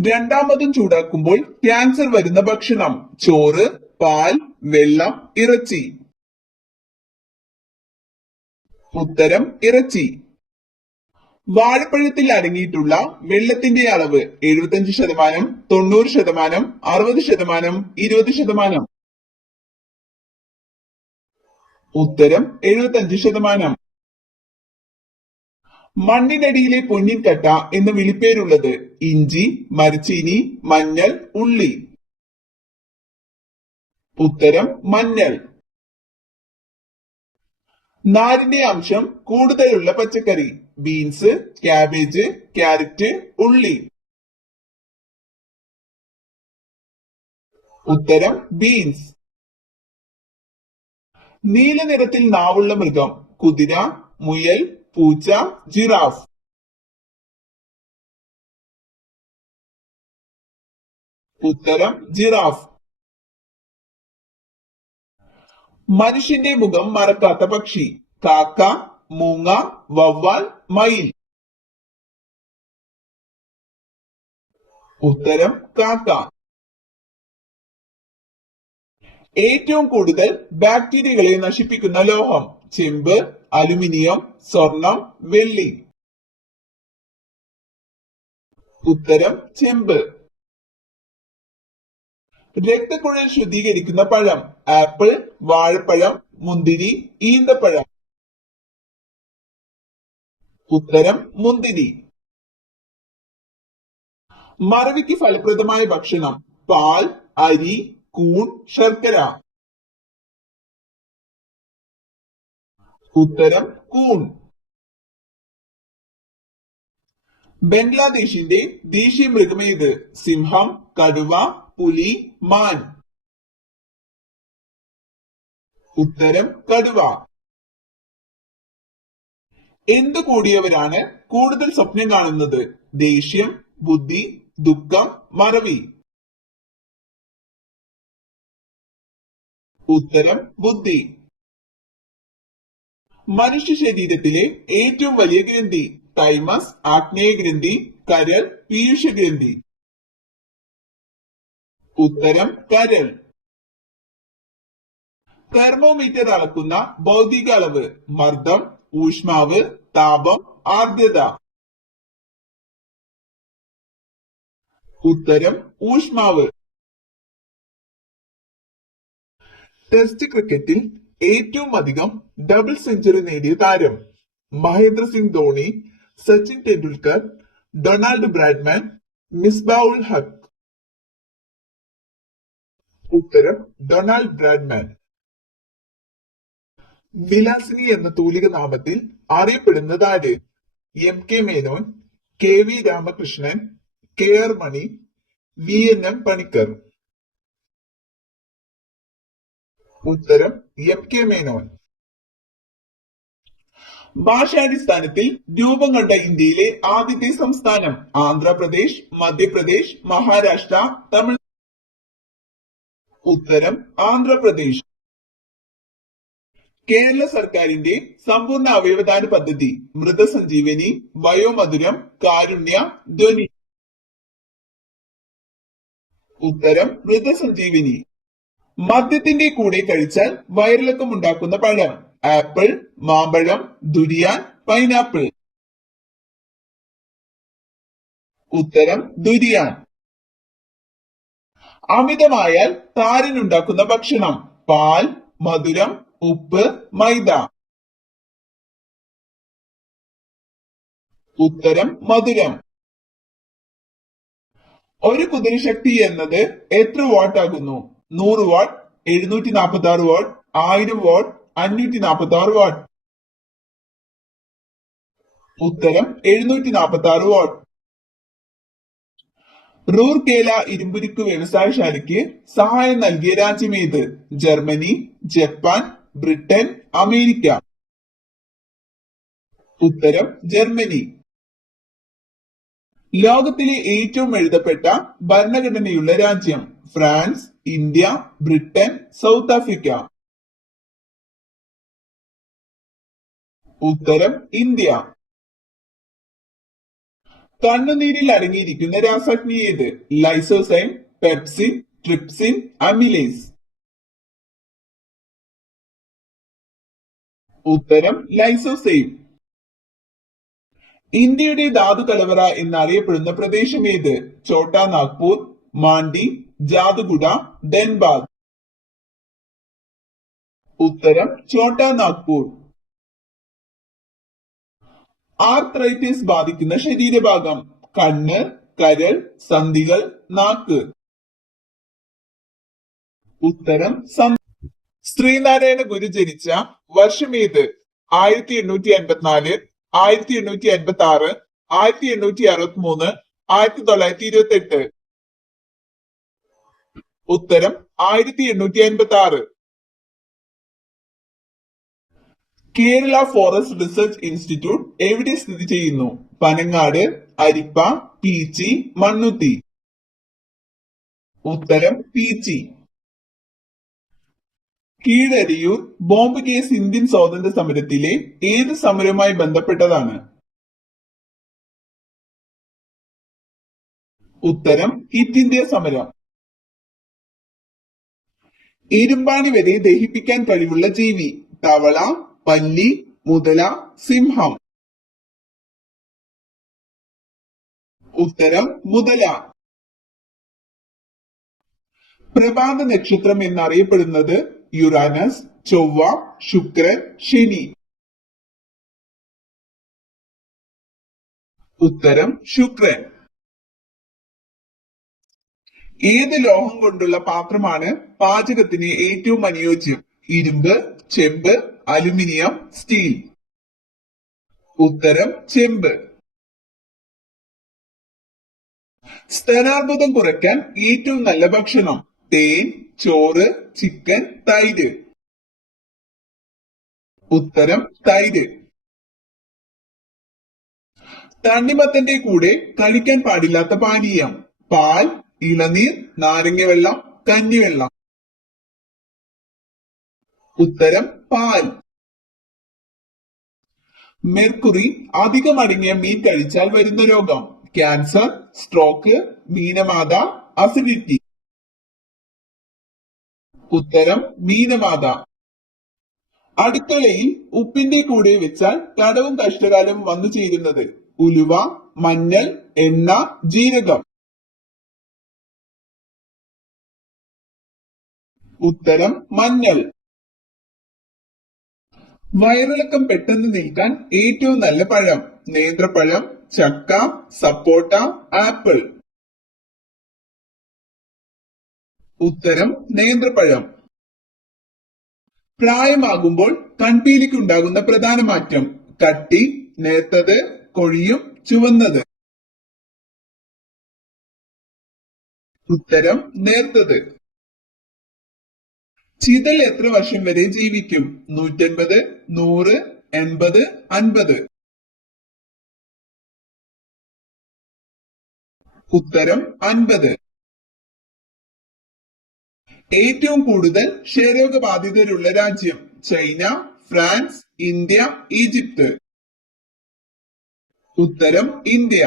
രണ്ടാമതും ചൂടാക്കുമ്പോൾ ക്യാൻസർ വരുന്ന ഭക്ഷണം: ചോറ്, പാൽ, വെള്ളം, ഇറച്ചി. ഉത്തരം ഇറച്ചി. വാഴപ്പഴത്തിൽ അടങ്ങിയിട്ടുള്ള വെള്ളത്തിന്റെ അളവ്: 75%, 90%, 60%, 20%. ഉത്തരം 75%. മണ്ണിനടിയിലെ പൊന്നിൻ കട്ട എന്ന് വിളിപ്പേരുള്ളത്: ഇഞ്ചി, മരച്ചീനി, മഞ്ഞൾ, ഉള്ളി. ഉത്തരം മഞ്ഞൾ. നാരിന്റെ അംശം കൂടുതലുള്ള പച്ചക്കറി: ബീൻസ്, ക്യാബേജ്, ക്യാരറ്റ്, ഉള്ളി. ഉത്തരം ബീൻസ്. നീല നിറത്തിൽ നാവുള്ള മൃഗം: കുതിര, മുയൽ, പൂച്ച, ജിറാഫ്. ഉത്തരം ജിറാഫ്. മനുഷ്യന്റെ മുഖം മറക്കാത്ത പക്ഷി: കാക്ക, മൂങ്ങ, വവ്വാൽ, മയിൽ. ഉത്തരം കാക്ക. ഏറ്റവും കൂടുതൽ ബാക്ടീരിയകളെ നശിപ്പിക്കുന്ന ലോഹം: ചെമ്പ്, അലുമിനിയം, സ്വർണം, വെള്ളി. ഉത്തരം ചെമ്പ്. രക്തക്കുഴൽ ശുദ്ധീകരിക്കുന്ന പഴം: ആപ്പിൾ, വാഴപ്പഴം, മുന്തിരി, ഈന്തപ്പഴം. ഉത്തരം മുന്തിരി. മറവിക്ക് ഫലപ്രദമായ ഭക്ഷണം: പാൽ, അരി, കൂൺ, ശർക്കര. ഉത്തരം കൂൺ. ബംഗ്ലാദേശിന്റെ ദേശീയ മൃഗമേത്? സിംഹം, കടുവ, പുലി, മാൻ. ഉത്തരം കടുവ. എന്തു കൂടിയവരാണ് കൂടുതൽ സ്വപ്നം കാണുന്നത്? ദേഷ്യം, ബുദ്ധി, ദുഃഖം, മറവി. ഉത്തരം ബുദ്ധി. മനുഷ്യ ശരീരത്തിലെ ഏറ്റവും വലിയ ഗ്രന്ഥി: തൈമസ്, ആഗ്നേയഗ്രന്ഥി, കരൾ, പീയൂഷഗ്രന്ഥി. ഉത്തരം കരൾ. തെർമോമീറ്റർ അളക്കുന്ന ഭൗതിക അളവ്: മർദ്ദം, ഊഷ്മാവ്, താപം, ആർദ്രത. ഉത്തരം ഊഷ്മാവ്. ടെസ്റ്റ് ക്രിക്കറ്റിൽ ഏറ്റവും അധികം ഡബിൾ സെഞ്ചുറി നേടിയ താരം: മഹേന്ദ്ര സിംഗ് ധോണി, സച്ചിൻ ടെണ്ടുൽക്കർ, ഡൊണാൾഡ് ബ്രാഡ്മാൻ, മിസ്ബാഉൽ ഹക്ക്. ഉത്തരം ഡൊണാൾഡ് ബ്രാഡ്മാൻ. വിലാസിനി എന്ന തൂലിക നാമത്തിൽ അറിയപ്പെടുന്നത് ആര്? M K Menon, K V Ramakrishnan, K R Mani, V N M Panicker. ഉത്തരം എം കെ മേനോൻ. ഭാഷാടിസ്ഥാനത്തിൽ രൂപം കൊണ്ട ഇന്ത്യയിലെ ആദ്യത്തെ സംസ്ഥാനം: ആന്ധ്രാപ്രദേശ്, മധ്യപ്രദേശ്, മഹാരാഷ്ട്ര, തമിഴ്നാട്. ഉത്തരം ആന്ധ്രാപ്രദേശ്. കേരള സർക്കാരിന്റെ സമ്പൂർണ്ണ അവയവദാന പദ്ധതി: മൃതസഞ്ജീവനി, വയോമധുരം, കാരുണ്യ, ധ്വനി. ഉത്തരം മൃതസഞ്ജീവനി. മദ്യത്തിന്റെ കൂടെ കഴിച്ചാൽ വയറിളക്കം ഉണ്ടാക്കുന്ന പഴം: ആപ്പിൾ, മാമ്പഴം, ദുരിയാൻ, പൈനാപ്പിൾ. ഉത്തരം ദുരിയാൻ. അമിതമായാൽ താരനുണ്ടാക്കുന്ന ഭക്ഷണം: പാൽ, മധുരം, ഉപ്പ്, മൈദ. ഉത്തരം മധുരം. ഒരു കുതിരശക്തി എന്നത് എത്ര വാട്ട് ആകുന്നു? 100 വാട്ട്, 746 വാട്ട്, 1000 വാട്ട്, 546 വാട്ട്. ഉത്തരം 746 വാട്ട്. റൂർക്കേല ഇരുമ്പുരുക്ക് വ്യവസായശാലയ്ക്ക് സഹായം നൽകിയ രാജ്യമേത്? Germany, Japan, Britain, America. ഉത്തരം ജർമ്മനി. ലോകത്തിലെ ഏറ്റവും എഴുതപ്പെട്ട ഭരണഘടനയുള്ള രാജ്യം: France, India, Britain, South Africa. ഉത്തരം ഇന്ത്യ. കണ്ണുനീരിൽ അടങ്ങിയിരിക്കുന്ന രാസാഗ്നി ഏത്? Lysozyme, pepsin, trypsin, amylase. ഉത്തരം ലൈസോസൈം. ഇന്ത്യയുടെ ധാതു കലവറ എന്നറിയപ്പെടുന്ന പ്രദേശം ഏത്? ഛോട്ടാ നാഗ്പൂർ, മാണ്ഡി, ജാദുഗുഡ, ധൻബാദ്. ഉത്തരം ഛോട്ടാ നാഗ്പൂർ. ആർത്രൈറ്റിസ് ബാധിക്കുന്ന ശരീരഭാഗം? കണ്ണ്, കരൾ, സന്ധികൾ, നാക്ക്. ഉത്തരം ശ്രീനാരായണ ഗുരു ജനിച്ച വർഷം ഏത്? 1884, 1886, 1863, 1928. ഉത്തരം 1886. കേരള ഫോറസ്റ്റ് റിസർച്ച് ഇൻസ്റ്റിറ്റ്യൂട്ട് എവിടെ സ്ഥിതി ചെയ്യുന്നു? പനങ്ങാട്, അരിപ്പ, പീച്ചി, മണ്ണുത്തി. ഉത്തരം Peechi. Keezhariyur bomb case Indian സ്വാതന്ത്ര്യ സമരത്തിലെ ഏത് സമരവുമായി ബന്ധപ്പെട്ടതാണ്? ഉത്തരം ക്വിറ്റ് ഇന്ത്യ സമരം. ഇരുമ്പാണി വരെ ദഹിപ്പിക്കാൻ കഴിവുള്ള ജീവി? തവള, പല്ലി, മുതല, സിംഹം. ഉത്തരം മുതല. പ്രഭാത നക്ഷത്രം എന്നറിയപ്പെടുന്നത്? യുറാനസ്, ചൊവ്വ, ശുക്രൻ, ശനി. ഉത്തരം ശുക്രൻ. ഏത് ലോഹം കൊണ്ടുള്ള പാത്രമാണ് പാചകത്തിന് ഏറ്റവും അനുയോജ്യം? ഇരുമ്പ്, ചെമ്പ്, അലുമിനിയം, സ്റ്റീൽ. ഉത്തരം ചെമ്പ്. സ്തനാർബുദം കുറയ്ക്കാൻ ഏറ്റവും നല്ല ഭക്ഷണം? തേൻ, ചോറ്, ചിക്കൻ, തൈര്. ഉത്തരം തൈര്. തണ്ണിമത്തന്റെ കൂടെ കഴിക്കാൻ പാടില്ലാത്ത പാനീയം? പാൽ, ഇളനീർ, നാരങ്ങ വെള്ളം, കഞ്ഞിവെള്ളം. ഉത്തരം പാൽ. മെർക്കുറി അധികം അടങ്ങിയ മീൻ കഴിച്ചാൽ വരുന്ന രോഗം? Cancer, stroke, മീനമാത, acidity. ഉത്തരം മീനമാത. അടുക്കളയിൽ ഉപ്പിന്റെ കൂടെ വെച്ചാൽ കടവും കഷ്ടകാലവും വന്നു ചേരുന്നത്? ഉലുവ, മഞ്ഞൾ, എണ്ണ, ജീരകം. ഉത്തരം മഞ്ഞൾ. വയറിളക്കം പെട്ടെന്ന് നീക്കാൻ ഏറ്റവും നല്ല പഴം? നേന്ത്രപ്പഴം, ചക്ക, സപ്പോട്ട, ആപ്പിൾ. ഉത്തരം നേന്ത്രപ്പഴം. പ്രായമാകുമ്പോൾ കൺപീലിക്ക് ഉണ്ടാകുന്ന പ്രധാന മാറ്റം? കട്ടി, നേർത്തത്, കൊഴിയും, ചുവന്നത്. ഉത്തരം നേർത്തത്. ചിതൽ എത്ര വർഷം വരെ ജീവിക്കും? 150, 100, 80, 50. ഉത്തരം 50. ഏറ്റവും കൂടുതൽ ക്ഷയരോഗബാധിതരുള്ള രാജ്യം? China, France, India, Egypt. ഉത്തരം ഇന്ത്യ.